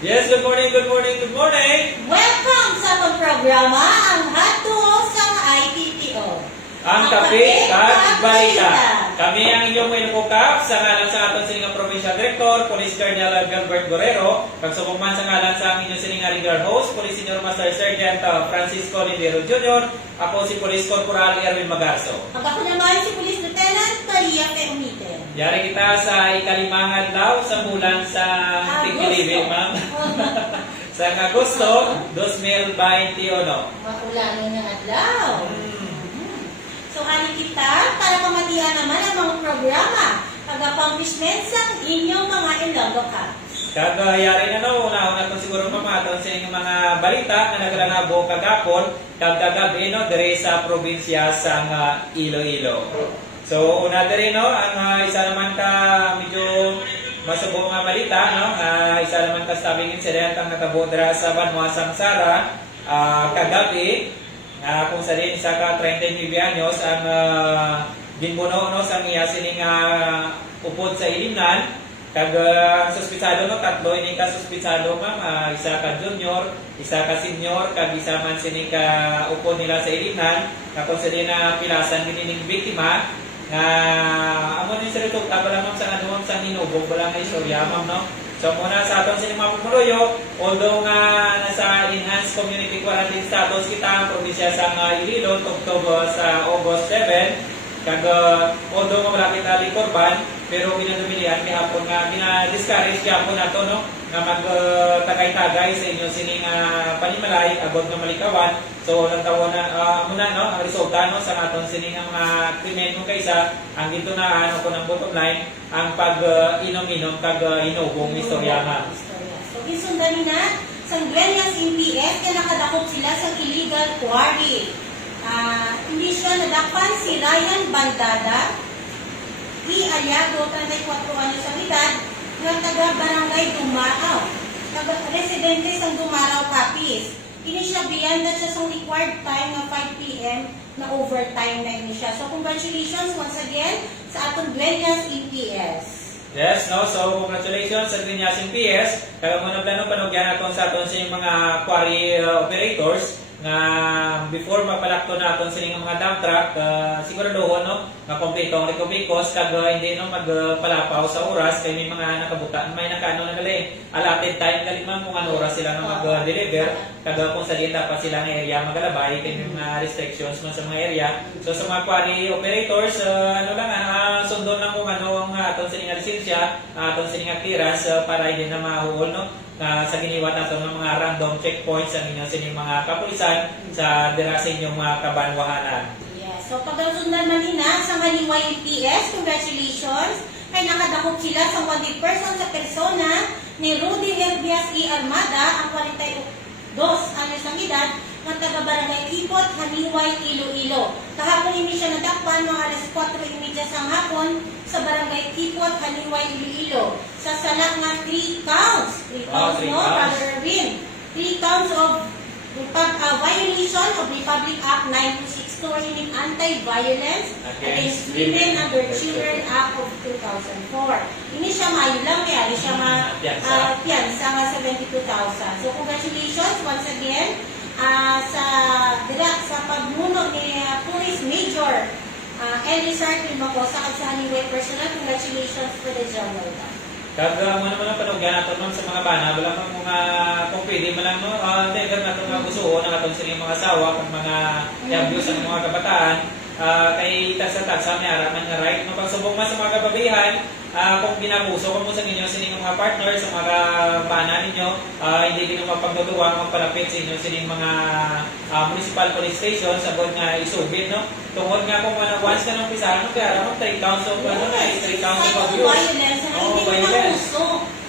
Yes, good morning, good morning, good morning! Welcome sa akong programa, ang hatuo sa IPTO. Ang Kape at Balita. Kami ang inyong winukukap sa ngalan sa aton siningang Provincial Director, Police Colonel Gilbert Guerrero, pagsukuman sa ngalan sa ang inyong siningang regular host, Police Senior Master Sergeant Francisco Lindero Jr., ako si Police Corporal Erwin Magarso. At ako naman si Police Lieutenant Maria Peumite. Yari kita sa ikalimangan daw sa bulan sa Tigilibi, ma'am. Sa Agosto 2021. Maulanin ng adlaw. So, hani kita para pamatihan naman ang mga programa, pag-accomplishment sa inyong mga Ilonggo Cups. Kagayari na no, una-una ko siguro mamaton sa inyong mga balita na naglalabo kagapon, kagagabi no, dere sa probinsya sa Iloilo. So, una dere no, ang isa naman ka medyo masubong nga balita, no, isa naman ka stabing incident ang nakabodra sa Banwa Samsara kagabi. Kung sa din isa ka 39 anyos ang ginbuno no sa iya sining upod sa ilimnan kag suspitsado no tatlo ini ka suspitsado ma'am, isa ka junior, isa ka senior kag isa man sini ka upod nila sa ilimnan kung sa din pilasan gining biktima nga amo ni sa rito tabala ma'am sa ano sa hinubog wala nga istorya ma'am no. So muna sa aton sa mga pagmuloyo, although nga nasa enhanced community quarantine status kita ang probinsya sa Iloilo tugtog sa August 7, kag although nga wala kita likorban, pero ginadumilian kay hapon nga gina-discourage gyapon nato no nga magtagay-tagay sa inyo sining panimalay abot nga malikawan. So lang tawon na muna no ang resulta no sa aton sining mga krimen kung kaysa ang ito na ano ko ng bottom line ang pag-inom-inom kag inubong istorya nga. So gisundan na sa Dueñas MPF kaya nakadakop sila sa illegal quarry. Hindi siya nadakpan si Ryan Bandada, Aliado, 34 anyos ang edad, ng taga-barangay Dumaraw, taga-residente sa Dumaraw, Capiz. Ini siya biyanda siya sa required time na 5 p.m. na overtime na ini siya. So congratulations once again sa atong Dueñas EPS. Yes, no? So congratulations sa Dueñas EPS. Kaya mo na plano panugyan natin sa aton sa mga quarry operators nga before mapalakto naton sa mga dump truck, siguraduhon no nga kompleto ang recovicos kag hindi no magpalapaw sa oras kay may mga nakabutan may nakaano na gali allotted time gali man kung ano oras sila na mag-deliver kag kung sa diyan dapat sila nga area magalabay kay may mga restrictions man sa mga area. So sa mga quarry operators ano lang sundon lang kung ano ang aton sa lisensya aton sa clearance para hindi na mahuhol no sa giniwa nato ng mga random checkpoints ang inyong sining mga kapulisan sa dira sa inyong mga kabanwahanan. Yes. So pagkasundan man ina sa Maniway PS, congratulations kay nakadakop sila sa wanted person sa persona ni Rudy Herbias E. Armada, ang 42 anyos ang edad, ng taga-barangay Kipot, Haniway, Iloilo. Kahapon ini siya nadakpan mga alas 4:30 sa hapon sa barangay Kipot, Haniway, Iloilo. Sa sala nga 3 counts. 3 counts no, Brother Erwin. 3 counts of violation of Republic Act 9262 in Anti-Violence Against Women under Children Act of 2004. Ini siya maayo lang kaya di siya piyansa nga 72,000. So congratulations once again sa pagmuno ni Police Major Elisar Pilmaco sa Honeywell personnel. Congratulations for the general. Kag mo naman ang panugyan nato man sa mga bana wala man mga kung pwede man lang no never nato nga gusto na aton sa mga asawa kag mga abuse sa mga kabataan kay tagsa may araman nga right no pagsubok man sa mga kababaihan kung ginabuso kung mo sa inyo sining mga partner sa mga bana ninyo hindi din mapagduduwa magpalapit sa inyo sining mga municipal police station sa bod nga isubit no tungod nga kung once ka nang pisahan no kaya mo 3 counts of ano na 3 counts of abuse.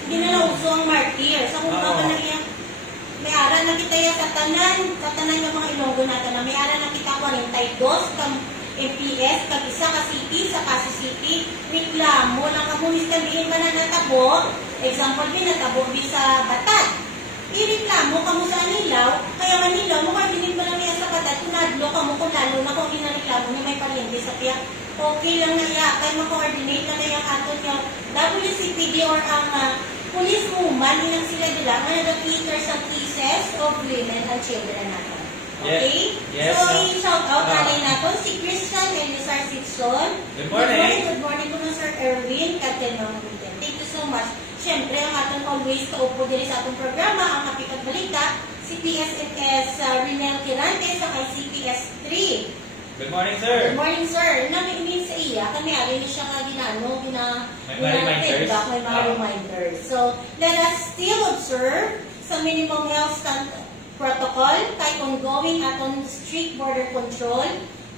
Hindi na nauso ang martyr. Sa kung baka na iya, may ara na kita ya katanan yung mga Ilonggo natin na may ara na kita 42 kang MPS, kag isa ka city, sa Pasig City, reklamo ng kamunis kabihin man na natabo, example din, natabo sa Batat. Ireklamo kamo sa Anilaw, kaya Manilaw, mukardinin ba lang niya sa Batat, kung nadlo kamo kung lalo na kung inareklamo niya may pariente sa piyak. Okay lang na iya, kaya mag-coordinate na kaya aton yung WCPD or ang police woman, ilang sila nila, nga nag-cater sa cases of women and children natin. Okay? Yes. So, i-shout out natin natin si Christian Elisar Sitson. Good morning. Good morning po ng Sir Erwin Catenong. Thank you so much. Siyempre, ang atong always kaupo din sa atong programa, ang Kapikat Balita, si PSNS Rinel Tirante sa ICPS 3. Good morning, sir. Good morning, sir. Nami-imin sa iya, kami ari na siya nga May mga reminders. May mga reminders. So, let us still observe sa minimum health protocol kay ongoing aton strict border control.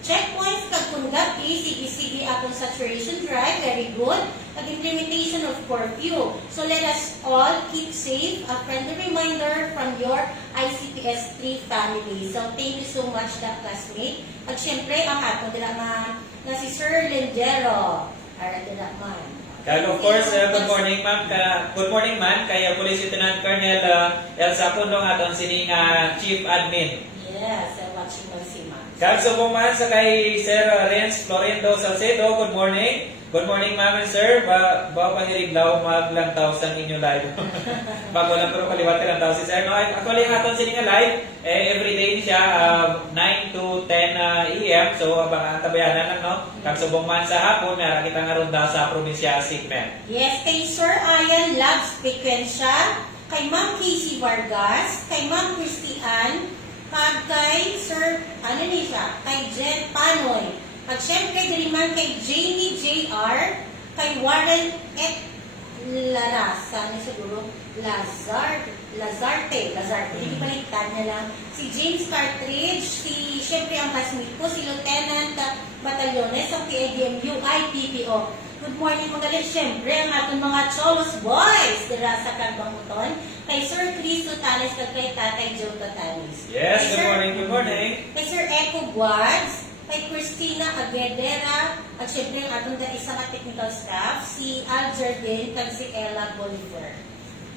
Checkpoints kag kung gabi, sige aton saturation drive, very good. Kag implementation of curfew. So let us all keep safe. A friendly reminder from your ICPS 3 family. So thank you so much, classmate. At syempre, ang ato dila nga si Sir Lendero. Ara dila man. Kag of course, good morning ma'am. Good morning ma'am kay Police Lieutenant Colonel Elsa Pundo aton sining Chief Admin. Yes, I'm watching my si ma'am. Kag subong man sa kay Sir Renz Florendo Salcedo, good morning. Good morning ma'am and sir. Ba paniriglaw maglantaw sa inyo live. Bago lang pero kaliwat ka lantaw si sir. No, actually ang aton sining live every day siya 9 to 10 AM. So abang tabayanan lang no. Kag subong man sa hapon meron kita nga ronda sa probinsya Sigmen. Yes, kay Sir Ian Labs Pequencia, kay Ma'am Casey Vargas, kay Ma'am Christian, kag kay Sir, ano ni siya, kay Jen Panoy. At syempre, diliman kay Jamie J.R., kay Warren et Larasa, ano siguro, Lazarte, hindi baliktad na lang. Si James Cartridge, syempre ang classmate ko, si Lieutenant Batalyones ng PADMU IPPO. Good morning mga galit. Syempre, ang atong mga Cholos Boys, dira sa Carbanguton, kay Sir Chris Tutanes, kag kay Tatay Joe Tutanes. Yes, good morning, good morning. Kay Sir Echo Guards, kay Christina Aguedera, at syempre ang atong isang technical staff, si Al Jardin, kag si Ella Bolivar.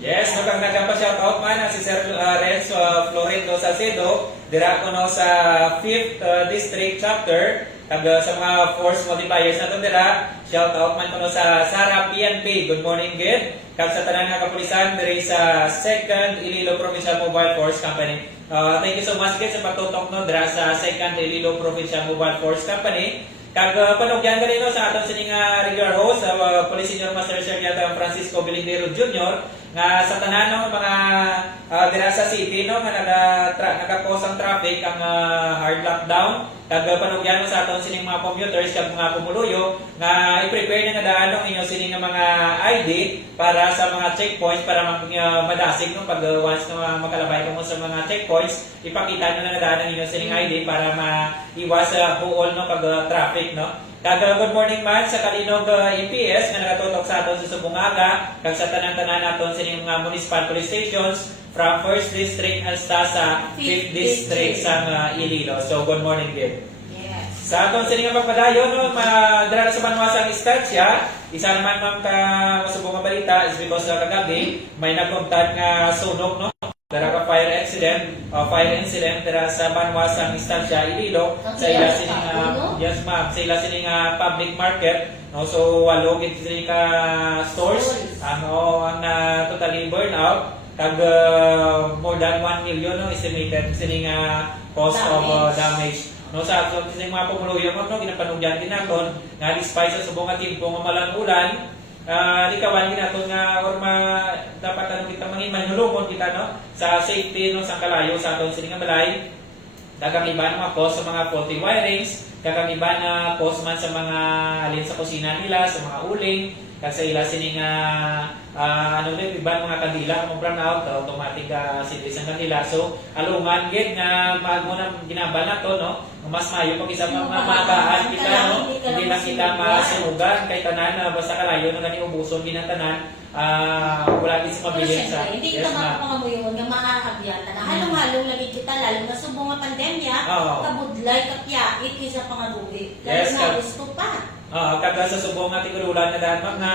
Yes, nagpa shout out man si Sir Renz Florendo Salcedo, dira ko no sa 5th District Chapter, kag sa mga force modifiers nato dira, shout out man ko sa Sara PNP. Good morning gid. Kag sa tanan nga kapulisan diri sa 2nd Iloilo Provincial Mobile Force Company. Thank you so much gid sa pagtutok no dira sa 2nd Iloilo Provincial Mobile Force Company. Kag panugyan gali no sa aton sining regular host sa Police Senior Master Sergeant Francisco Bilindero Jr. nga sa tanan no mga dira sa city no nga nagakos ang traffic ang hard lockdown. Kag panugyan mo sa aton sining mga commuters kag mga pumuluyo nga i-prepare na nga daan no inyo sining mga ID para sa mga checkpoints para madasig no pag once na makalabay ka mo sa mga checkpoints, ipakita nyo na daan ang inyo sining ID para maiwas sa buol no pag traffic no. Kag good morning man sa Kalinog EPS nga nagatutok sa aton sa Subungaga kag sa tanan-tanan naton sining mga municipal police stations from 1st District hasta sa 5th District sa Iloilo. So good morning din. Yes. Sa aton sining pagpadayon no dira sa Banwasang Istansya, isa naman ma'am ka masubong nga balita is because kagabi may nagkontakt nga sunog no. Dara ka fire incident dira sa Banwasang Istansya Iloilo sa ila sining yes ma'am sa ila sining public market no. So walo gid sining ka stores ano ang totally burn out kag more than 1 million no estimated sining cost of damage no. Sa sining mga pumuluyo mo no ginapanugyan din naton nga despite sa subong nga timpo nga malan-ulan likawan ginaton nga or dapat ano kita mangin manulungon kita no sa safety no sa kalayo sa aton sining balay. Dagang iba na cause sa mga faulty wirings, dagang iba na cause man sa mga alin sa kusina nila, sa mga uling, kag sa ila sining ano din iba mga kandila kung brown out automatic silis ang kandila. So alungan gid nga maguna ginabal na to no. Mas mayo pag isa mga magaan kita no. Hindi lang kita masunugan kay tanan basta kalayo na gani ubuson ginatanan wala din sa mabilin sa hindi ka makapangamuyon nga maaagyan na halong-halong lagi kita lalo na subong nga pandemya kabudlay kapyait kaysa pangabuhi lalo na gusto pa. Kada sa subong nga tigurulan na daan nga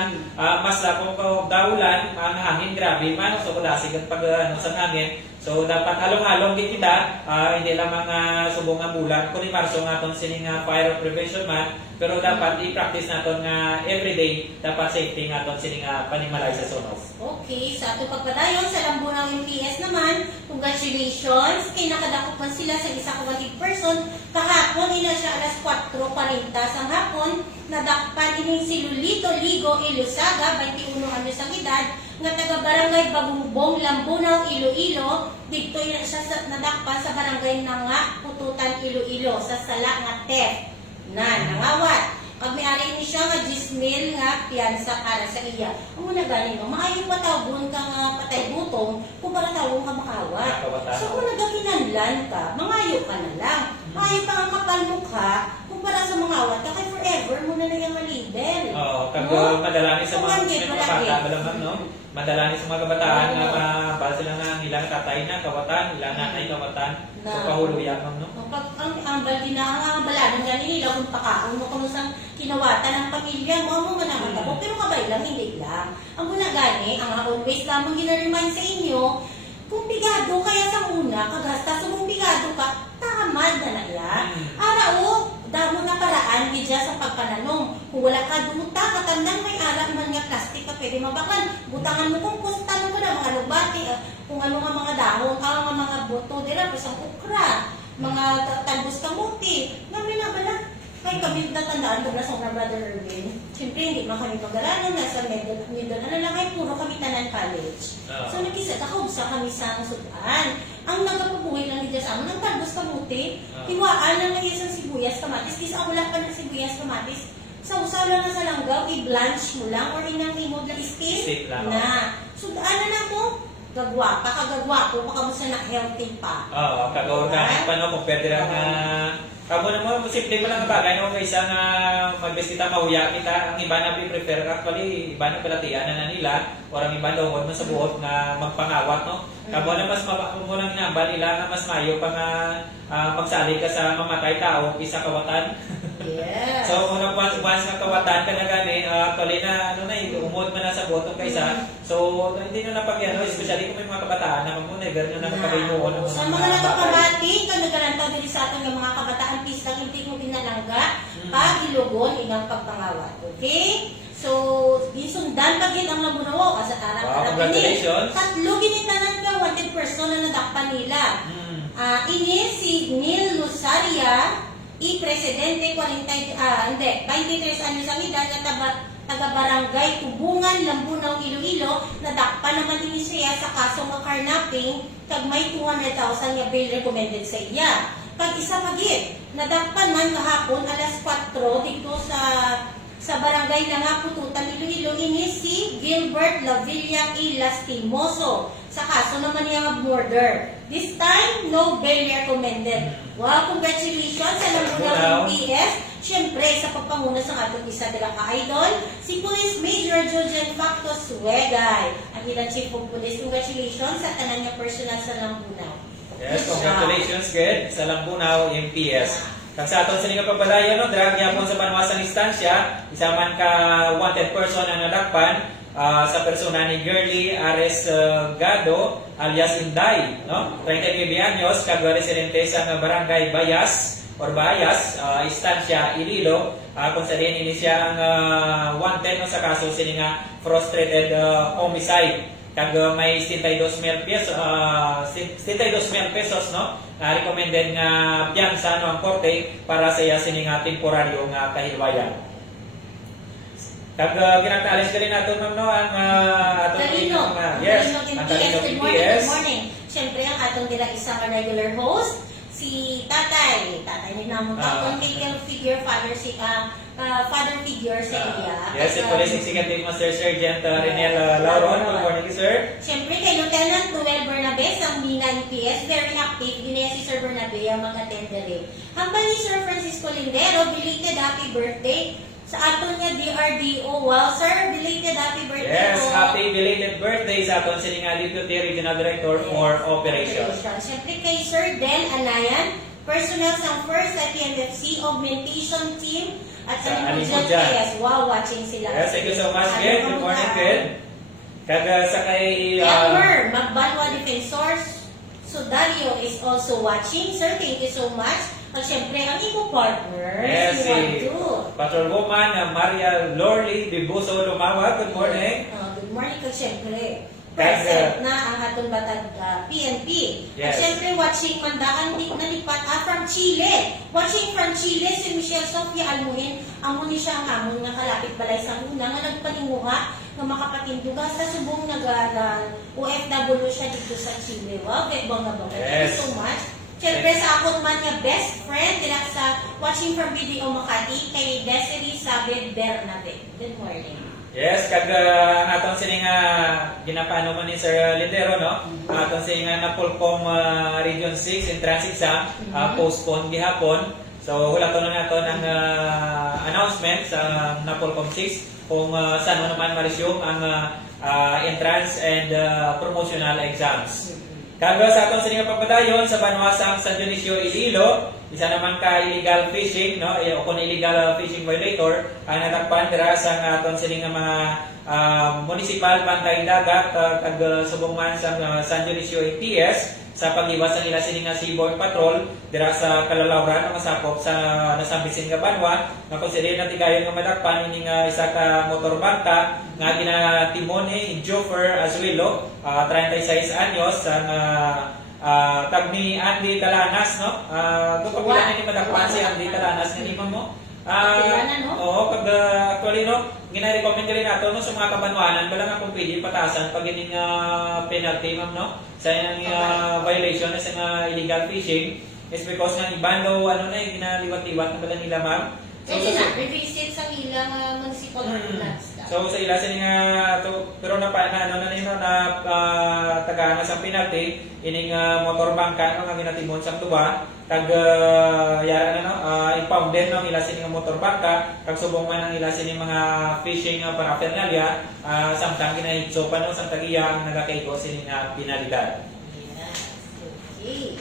mas lapong ko daulan ang hangin grabe man so kulasig at pag sa hangin So dapat halong-halong din kita, hindi lang mga subong nga bulan, kundi Marso nga itong sining fire prevention month, pero dapat i-practice natin nga everyday, dapat safety nga itong sining panimalay sa sunog. Okay, sa ato pagpadayon sa Lambunang MPS naman, congratulations! Kay nakadakop man sila sa isa ka watig person, kahapon ina siya alas 4:40 sa hapon, nadakpan ining si Lulito Ligo Ilusaga, 21 anyos ang edad, nga taga barangay Bagumbong, Lambunaw, Iloilo, dito yan siya nadakpan sa barangay Nanga, Pututan, Iloilo, sa sala nga theft na nangawat. Pag may-ari ni siya nga 10,000 nga piyansa para sa iya. Ang muna galing mo, maayo pa tawgon ka nga patay butong kung para tawgon ka makawat. So kung nagakinanlan ka, mangayo ka na lang. Maayo pa ang kapal mukha kumpara sa mangawat ka, kay forever mo na yung malibel. Oo, kag No? madalani sa mga Kung bata, malamang, no? Madalani sa mga kabataan na mabal sila nga ilang tatay na kawatan, ilang nanay kawatan, so kahuluyan, no? Pag ang baldi na ang balanan nga nila kung pakaon mo kung sang kinawatan ng pamilya mo, mo manaman Mm. pero kabay lang, hindi lang. Ang muna gani, ang always lamang gina-remind sa inyo, kung pigado kaya sa una, kagasta sa mong pigado ka, tamad na na yan. Arao, damo na paraan gidya sa pagpananong. Kung wala ka dumuta, katandang may alam man nga plastic ka pwede mabakan. Butangan mo kung kustan mo na mga lubati, kung ano nga mga dahon, ang mga buto, dira, isang ukra, mga talbos kamuti, namin na bala. Kaya kami natandaan ko na sa mga brother Erwin. Siyempre, hindi man kami pag-aralan, nasa middle, ano lang, ay puro kami tanan college. So, nag-isa, kakausa kami sa sudan. Ang nagapabuhay lang dito sa amin, ng talbos kamuti, hiwaan lang ng isang sibuyas kamatis, kisa wala pa ng sibuyas kamatis, sa usaw lang na sa langgaw, i-blanch mo lang, or inang imod na steam na. Sudan na mo, gagwa, pakagagwa ko, pakamusta na healthy pa. Oo, kag-organic pa, no? Kung pwede lang kamo na mo, simple mo lang ang bagay, no? May isang magbestita, mahuya kita, ang iba na prefer actually, iba na palatian na nila, o ang iba lungod mo sa buhot na magpangawat, no? Kamo na mas mo lang inambal nila na mas mayo pa nga pagsali ka sa mamatay tao, isa kawatan. Yes. So, kung once nga kawatan ka na gani, actually na, ano na, umod mo na sa botong kaysa. So, hindi na napag-ano, especially kung may mga kabataan na mag-never na nakapagayuon ng sa mga nagpapamati, kung nagalantaw din sa atin ng mga kabataan, please lang hindi mo pinalangga, pag ilugon, inang pagpangawat. Okay? So, gisundan pagin ang lamunawo, asa tarang congratulations. Tatlo ginitanan ka, wanted person na nadakpan nila. Ini si Neil Lusaria, i-presidente 23 anyos ang edad na taga-barangay Tubungan, Lambunaw, Iloilo, nadakpan naman din siya sa kasong carnapping, kag may 200,000 nga bail recommended sa iya. Pag isa magit, nadakpan man kahapon alas 4 dito sa barangay na nga Pututan, Iloilo, ini si Gilbert Lavilla E. Lastimoso sa kaso naman niya murder. This time, no bail recommended. Wow, congratulations sa Lambunaw MPS. Siyempre, sa pagpanguna sa atong isa nila ka-idol, si Police Major Jojen Factos Suegay. Ang ilang Chief of Police, congratulations sa tanan niya personal sa Lambunaw. Yes, congratulations, good, sa Lambunaw MPS. Kag sa aton sa nga pagpadayon, no, drag yapon sa panwasang instansya, isa man ka wanted person ang nadakpan sa persona ni Girly Ares Gado alias Inday, no? 39 anyos, kag residente sa barangay Bayas or Bayas, instansya Iloilo, kung sa din ini siya ang wanted no, sa kaso sini nga frustrated homicide. Kag may 72,000 pesos, 72,000 pesos, no? Recommended nga piyansa no ang korte para sa iya sini nga temporaryo nga kahilwayan. Kag ginagtalis ka rin nato no ang atong Talino. yes, Talino ang Talino Good PPS. morning. Siyempre, ang atong isang regular host, si Tatay. Tatay ni Namo Tapon, figure, father figure sa iya. Yes, si Police Executive Master Sergeant Renel Lauron. Good morning, sir. Siyempre, kay Lieutenant Noel Bernabe, sa Mina UPS, very active. Ginaya si Sir Bernabe ang mga tendere. Hambal ni Sir Francisco Lindero, belated happy birthday. Sa aton niya DRDO. Wow, sir, belated happy birthday Yes, po. happy belated birthday sa aton sining Deputy Regional Director for Operations. Siyempre kay Sir Del Anayan, personnel sa First IPMFC Augmentation Team at sa Limujan KS. Wow, watching sila. Yes, thank you so much, Ken. Good morning, Ken. Kag sa kay Elmer, Magbalwa Defensors. So Dario is also watching. Sir, thank you so much. At syempre, ang imo partner, Yes, si si Juan Patrolwoman Maria Lorly Bibuso Lumawa. Good morning. Good morning ka syempre. Kag, Present na ang atong batag PNP. At Yes. syempre, watching mandaan nalipat from Chile. Watching from Chile, si Michelle Sofia Almuhin. Amo ni siya ang amon nga kalapit balay sa una nga nagpalinguha nga makapatinduga sa subong OFW siya dito sa Chile. Wow, kay bongga bongga. Thank you Yes. so much. Siyempre sa akong man nga best friend dila sa watching from Video Makati kay Desiree Sabed Bernabé. Good morning. Yes, kag atong sining ginapaano man ni Sir Lindero, no? Atong sining Napolcom Region 6 entrance exam postpone gihapon. So hulaton na nato ng announcement sa Napolcom 6 kung saan mo naman ma-resume ang entrance and promotional exams. Kagwa sa atong sining pagpadayon sa Banwasang San Dionisio, Iloilo, isa naman ka illegal fishing, no? O kung illegal fishing violator, ang natakpan dira sa atong sining mga municipal bantay dagat kag subong man sa San Dionisio ATS sa pagliwas nila sining seaborne patrol dira sa Kalalauran nga masakop sa nasambisin nga banwa nga konsider na tigayon nga madakpan ining isa ka motor bangka nga ginatimon ni Jofer Azuelo, 36 anyos ang tag ni Andy Talanas, no? Dupag ni madakpan si Andy Talanas nga lima mo. Oo, pag actually, no, gina-recommend rin nato no, sa mga kabanwanan, wala nga kung pwede patasan pag ining penalty, ma'am, no? Sa yung violation sa illegal fishing is because ng iban daw, ano na, ginaliwat-liwat na pala nila, ma'am. Kasi na-revisit sa ilang municipal ordinance. So sa ila sining pero na tagana sa penalty ining motor bangka no nga ginatimon sa tuba kag yara na no impounded no ila sining motor bangka kag subong man ang ila sining mga fishing paraphernalia samtang ginahigsopan no sa tagiya ang nagakaigo sining penalidad. Yes, okay.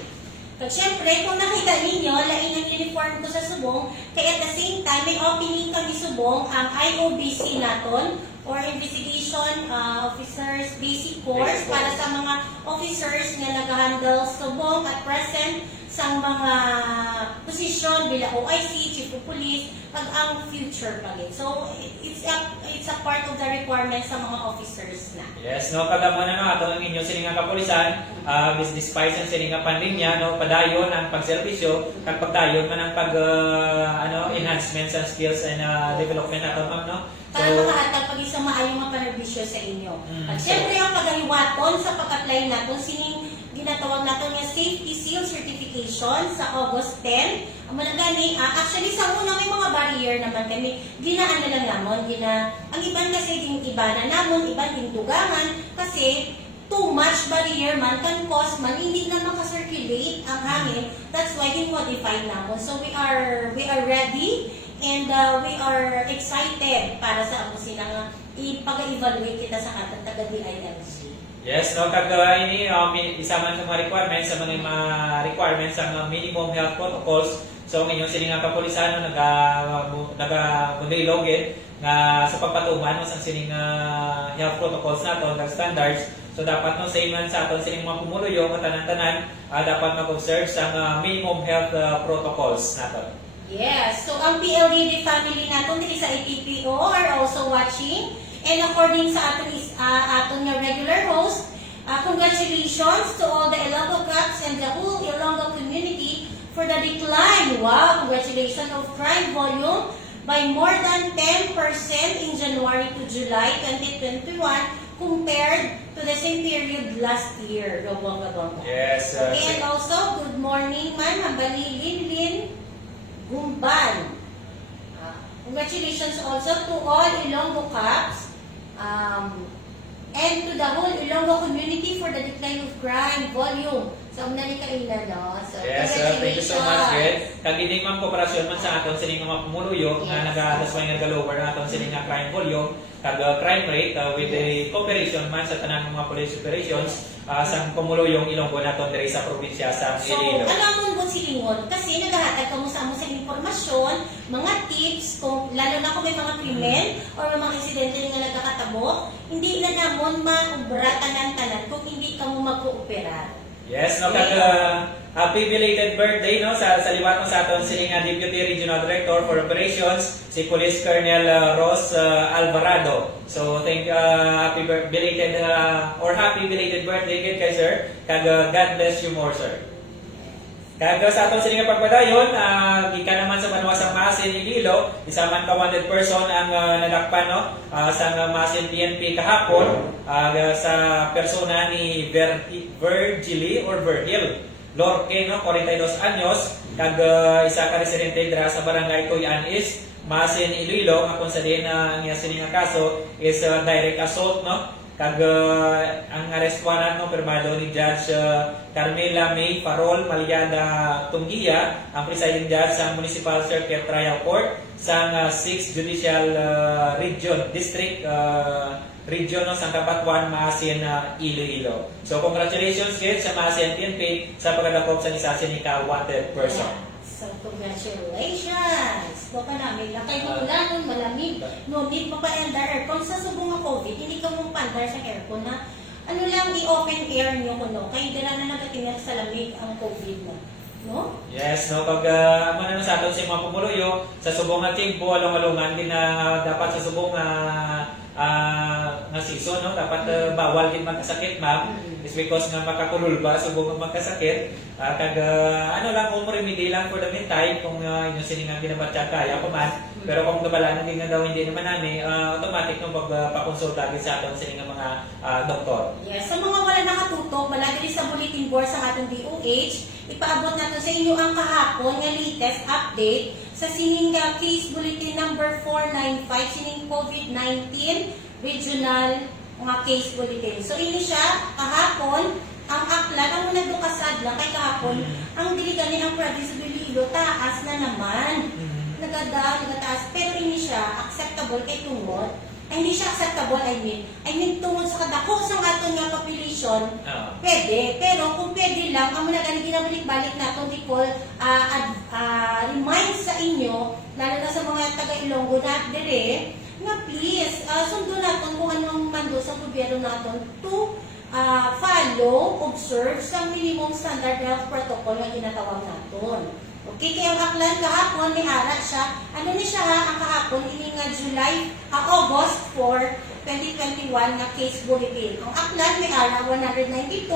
But syempre, kung nakita ninyo, laing ang uniform ko sa Subong, kaya at the same time, may opening kami Subong, ang IOBC naton, or Investigation Officers Basic Course, para sa mga officers na nag-handle Subong at present sa mga posisyon bila OIC, Chief of Police, pag ang future pagin. So, it's a part of the requirements sa mga officers na. Yes, no, kagamo na no, ato ang inyo siningang kapulisan, despite ang siningang pandemya, no, padayon ang pagserbisyo, kag pagdayon man ang enhancement sa skills and development nato, ma'am, no? Para makahatag pag isang maayong mga panerbisyo sa inyo. At syempre, ang paghahiwaton sa pag-apply natin, sining ginatawag natin nga Safety Seal Certification sa August 10. Ang managani, actually sa una may mga barrier naman kami. Ginaan na lang namon, ang iban kasi din iba na namon, iban din tugangan, kasi too much barrier man can cause man hindi na makasirculate ang hangin. That's why in-modify namon. So we are ready and we are excited para sa amo silang ipag-evaluate kita sa katang taga-DILG. Yes, no, kag ini isa man sa mga requirements sa mga requirements sa mga minimum health protocols. So ang inyong siningang kapulisan no, nag-modilogin nga sa pagpatuman no, sa sining health protocols nato, kag standards. So dapat no same man sa aton sining mga pumuluyo nga tanan-tanan dapat mag-observe sa minimum health protocols nato. Yes, so ang PLDD family natin dito sa ATPO are also watching. And according sa aton nga regular host, congratulations to all the Ilonggo Cats and the whole Ilonggo community for the decline. Wow, congratulations of crime volume by more than 10% in January to July 2021 compared to the same period last year. Yes. Okay, and also, good morning, ma'am. Habali Linlin Gumban. Congratulations also to all Ilonggo Caps and to the whole Ilonggo community for the decline of crime volume. So, unali ka ila, no? So, yes, thank you so much, Ged. Kagining mang kooperasyon man sa aton sining mga pumuluyo nga nagalasway nga galower na aton sining nga crime volume kag crime rate with the cooperation man sa tanang mga police operations sa pumuluyong Ilonggo naton diri sa probinsya sa Iloilo. So, alam mo si Lingon, kasi naghahatag ka mo sa impormasyon, mga tips, kung, lalo na kung may mga krimen or may mga insidente nga nagkakatabo, hindi na namon maubra tanan-tanan kung hindi ka mo mag-ooperar. Yes, no, kag happy belated birthday no sa liwat mo sa aton sining Deputy Regional Director for Operations si Police Colonel Ross Alvarado. So thank happy belated or happy belated birthday gid kay sir. Kag God bless you more sir. Kag sa aton sining pagpadayon, gikan naman sa Manuwasang Masin Iloilo, isa man ka wanted person ang nadakpan no sa Masin PNP kahapon sa persona ni Virgil Lorque no 42 anyos kag isa ka residente dira sa barangay Tuyan East, Masin Iloilo nga kung sa din niya sining kaso is direct assault no. Kag ang arestwanan no permado ni Judge Carmela May Farol Maliada Tungia, ang presiding judge sa Municipal Circuit Trial Court sa 6th Judicial District Region no, sa Kapatuan, Masin Iloilo. So congratulations kid sa Masin PNP sa pagdakop sa lisensiya ni ka-wanted person. So, congratulations! Baka namin lang kayo maulanon, malamig. No need mo pa endar aircon sa subong ng COVID. Hindi ka mong pandar sa aircon na ano lang i-open air nyo kuno. Kaya dira na nagatingnan sa lamig ang COVID mo. No? Yes, no, pag ano sa aton si mga pumuluyo, sa subong nga timpo, along-alungan din na dapat sa subong nga season, no? Dapat bawal din magkasakit, ma'am. It's because nga makakulul ba, subong nga magkasakit. Kag ano lang, kung remedy lang for the meantime, kung inyo siningang binabatya kaya ko man. Pero kung gabalanan din nga daw hindi naman namin, automatic nung pagpakonsulta din sa aton siningang mga doktor. Yes, sa mga wala nakatutok, malagi sa bulletin board sa ating DOH, ipaabot natin sa inyo ang kahapon nga latest update sa sining case bulletin number 495 sining COVID-19 regional mga case bulletin. So ini siya kahapon ang aklan ang nagdukasad lang kay kahapon ang diligan ang province of Iloilo taas na naman. Nagataas pero ini siya acceptable kay tungod. Ay, hindi siya acceptable, I mean tungod sa kadako sa aton nga population, pwede, pero kung pwede lang, ang mga ginabalik-balik natin, di ko remind sa inyo, lalo na sa mga taga-Ilonggo na dire, nga please, sundo natin kung anong mando sa gobyerno natin to follow, observe sa minimum standard health protocol na ginatawag natin. Okay, kaya ang aklan kahapon, may arat siya. Ano ni siya ang kahapon, ini nga August 4, 2021 na case bulletin. Ang aklan may arat 192,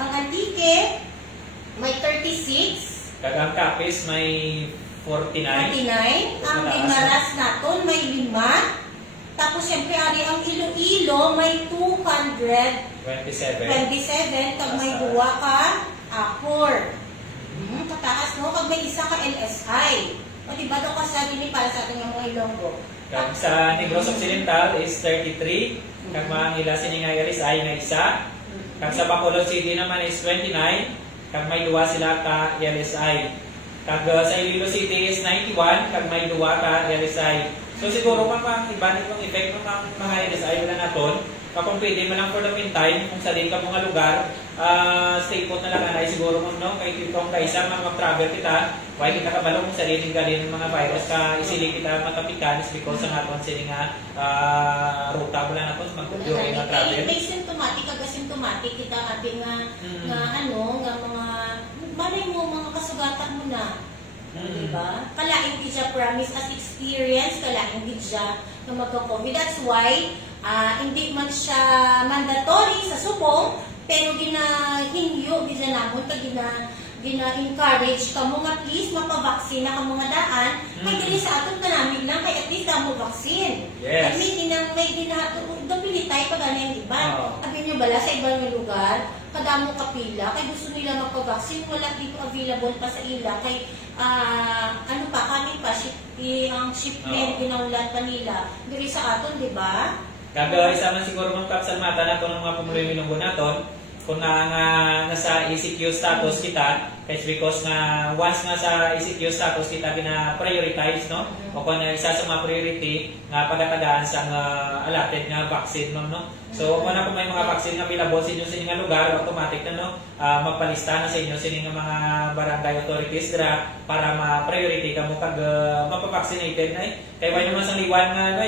ang antike may 36, Kag ang kapis may 49, ang Imaras naton may 5, tapos siyempre ari ang Iloilo may 227, kag may 2 ka Apor. Kataas no, pag may isa ka LSI. O diba daw kasabi ni para sa ating mga Ilonggo. Kag sa Negros Occidental is 33, kag mga ila sininga LSI nga isa. Kag sa Bacolod City naman is 29, kag may 2 sila ka LSI. Kag sa Iloilo City is 91, kag may 2 ka LSI. So siguro man iba nitong effect ng mga LSI wala naton. Kapag pwede man lang for the meantime, kung sa din ka mga lugar, stay put na lang anay siguro mo, no? Kaya kung kaisa mag-travel kita, why kita kabalong kung sa din galin ng mga virus, isili kita matapikan is because ang aton sila nga ruta mo lang natin mag-during na travel. May symptomatic, kag-asymptomatic kita ating nga mga, malay mo, mga kasugatan mo na. Diba? Kalaing di siya promise as experience, kalaing di siya na magka-COVID. That's why, hindi man siya mandatory sa subong, pero ginahingyo, ginanamon, gina-encourage ka mo nga please mapabaksin na ka mga daan, kay dili sa aton kanamig lang, kay at least ka mo vaksin. Yes. I mean, may dabilitay pa gani ang iba. Sabi nyo bala sa ibang lugar, kadamo kapila, kay gusto nila magpabaksin, wala dito available pa sa ila, kay kami pa, ang shipment, ginaulan pa nila. Diri sa aton, di ba? Kag isa man siguro mong kapsalmata na ito ng mga pumuloy Ilonggo naton, kung nasa ECQ status kita, it's because once nga sa ECQ status kita gina-prioritize, no? o kung isa sa mga priority nga pagkatadaan sa allotted nga vaccine ma'am no. So kung na kung may mga vaccine nga available sa inyo sa inyong lugar, automatic na no magpalista na sa inyo sa inyong mga barangay authorities dira para ma-priority kamo kag mapavaccinated na kay wala naman sang liwan nga no,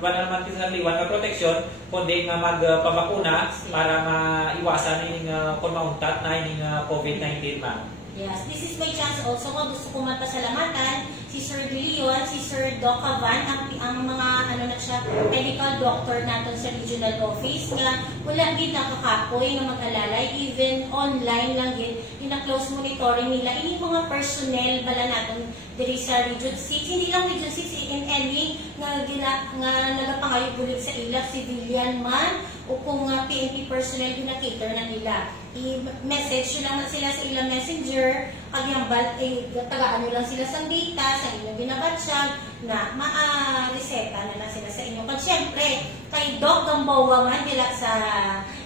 wala naman sang liwan nga protection kundi nga magpabakuna para maiwasan ining kung mauntat na ining COVID-19 ma'am. Yes, this is my chance also kung gusto ko magpasalamatan si Sir De Leon, si Sir Doc Cavan, ang mga na siya, medical doctor natin sa regional office nga wala gid nakakapoy nga mag-alalay, even online lang gid ina close monitoring nila ini mga personnel bala natin diri sa Region 6, hindi lang Region 6 in any nga nagapangayo bulig sa ila civilian man o kung PNP personnel gina-cater na nila. I-message lang na sila sa ilang messenger, pag yung tagaan nyo lang sila sa data, sa inyong binabatsyag, na ma-reseta na lang sila sa inyo. Pag syempre, kay Doc Gamboa man, nila sa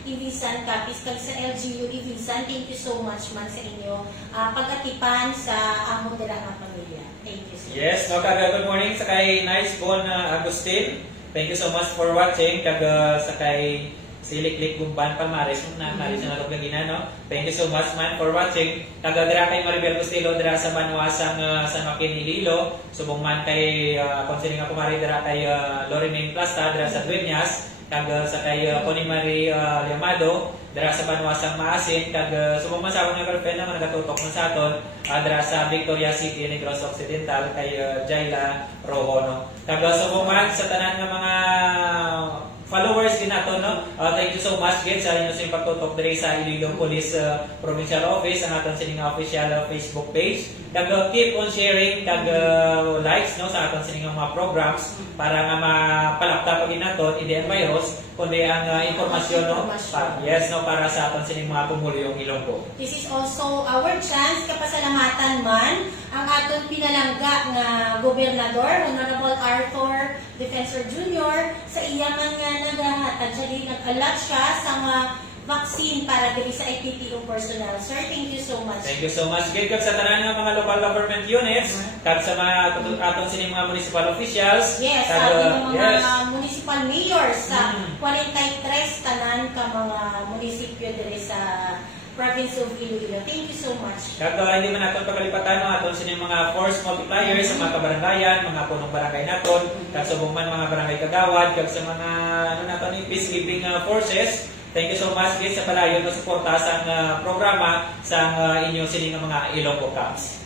Ibisan, Kapis, kag sa LGU Ibisan, thank you so much man sa inyo. Pag-atipan sa among nila ng pamilya. Thank you so much. Yes, no, good morning sa kay Nice Bon Agustin. Thank you so much for watching. Kag sa kay Siliklik Gumban Palmares na Maris na natog lagi na no. Thank you so much man for watching. Kag dira kay Maribel Costelo dira sa Banwasang San Joaquin Iloilo. Subong man kay konsiling nga kumari dira kay Lorraine Plaza dira sa Dueñas. Kag sa kay Connie Marie Liamado dira sa Banwasang Maasin. Kag subong man sa akong girlfriend na nagatutok man sa aton dira sa Victoria City, Negros Occidental kay Jaila Rojo no. Kag subong man sa tanan nga mga followers din nato no. Thank you so much gid sa inyo sa pagtutok diri sa Iloilo Police Provincial Office ang aton sining official Facebook page. Kag keep on sharing kag likes no sa aton sining mga programs para nga mapalapta pag nato hindi ang virus kundi ang impormasyon no. Yes no para sa aton sining mga pumulong Ilonggo. This is also our chance kapasalamatan man ang aton pinalangga nga gobernador Honorable Arthur Defensor Jr. sa iya man nga nagahatag siya din nag-alat siya sa mga vaccine para diri sa IPPO personnel. Sir, thank you so much. Thank you so much. Gid kag sa tanan nga mga local government units, kag sa mga aton sining mga municipal officials, yes, kag, sa ating mga yes. municipal mayors sa 43 tanan ka mga munisipyo diri sa province of Iloilo. Thank you so much. Kag hindi man naton pagkalipatan ang aton sining mga force multipliers sa mga kabarangayan, mga punong barangay naton, kag subong man mga barangay kagawad, kag sa mga naton ni peacekeeping forces. Thank you so much guys sa palayon na suporta sa programa sa inyo sining mga Ilonggo Camps.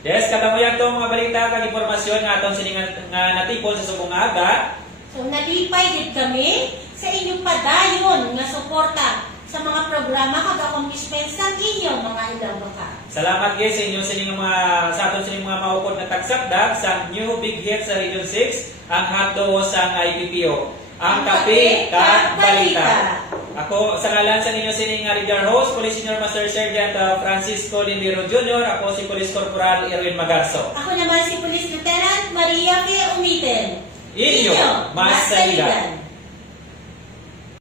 Yes, kadamuyan to mga balita kag impormasyon nga aton sining nga natipon sa subong aga. So nalipay gid kami sa inyong padayon nga suporta sa mga programa kag accomplishments sa inyong mga Ilonggo Camps. Salamat guys sa inyo sining mga sa aton sining mga maupod na tagsakdag sa new big hit sa Region 6 ang hotdo sa IPPO. Ang kape kag balita. Ako sa ngalan sa ninyo sining Leader Host, Police Senior Master Sergeant Francisco Lindero Jr. Ako si Police Corporal Erwin Magarso. Ako naman si Police Lieutenant Maria P. Umiten. Inyo, mas saligan.